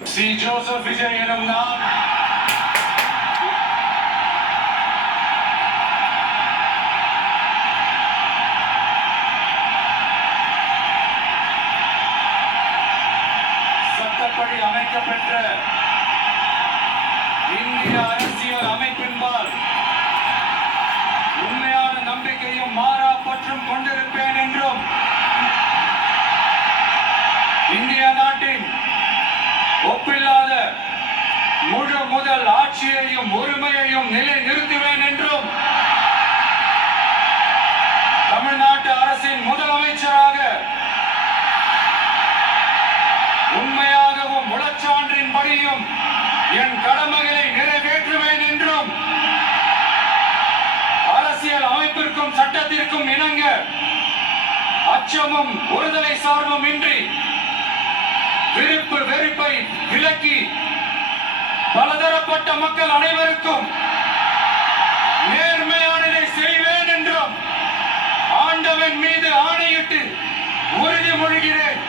C Joseph Vijay எனும் நான் சட்டப்படி அமைக்கப்பெற்ற இந்திய அரசியல் அமைப்பின்பால் உண்மையான நம்பிக்கையும் மாறா பற்றும் கொண்டிருப்பேன் என்றும் இந்திய நாட்டின் ஒப்பில்லாத முழு முதல் ஆட்சியையும் உரிமையையும் நிலை நிறுத்துவேன் என்றும் தமிழ்நாட்டு அரசின் முதலமைச்சராக உண்மையாகவும் உளச்சான்றின்படியும் என் கடமைகளை நிறைவேற்றுவேன் என்றும் அரசியல் அமைப்பிற்கும் சட்டத்திற்கும் இணங்க அச்சமும் ஒருதலை சார்பும் இன்றி விருப்பு வெறுப்பை விலக்கி பலதரப்பட்ட மக்கள் அனைவருக்கும் நேர்மையானதை செய்வேன் என்றும் ஆண்டவன் மீது ஆணையிட்டு உறுதிமொழிகிறேன்.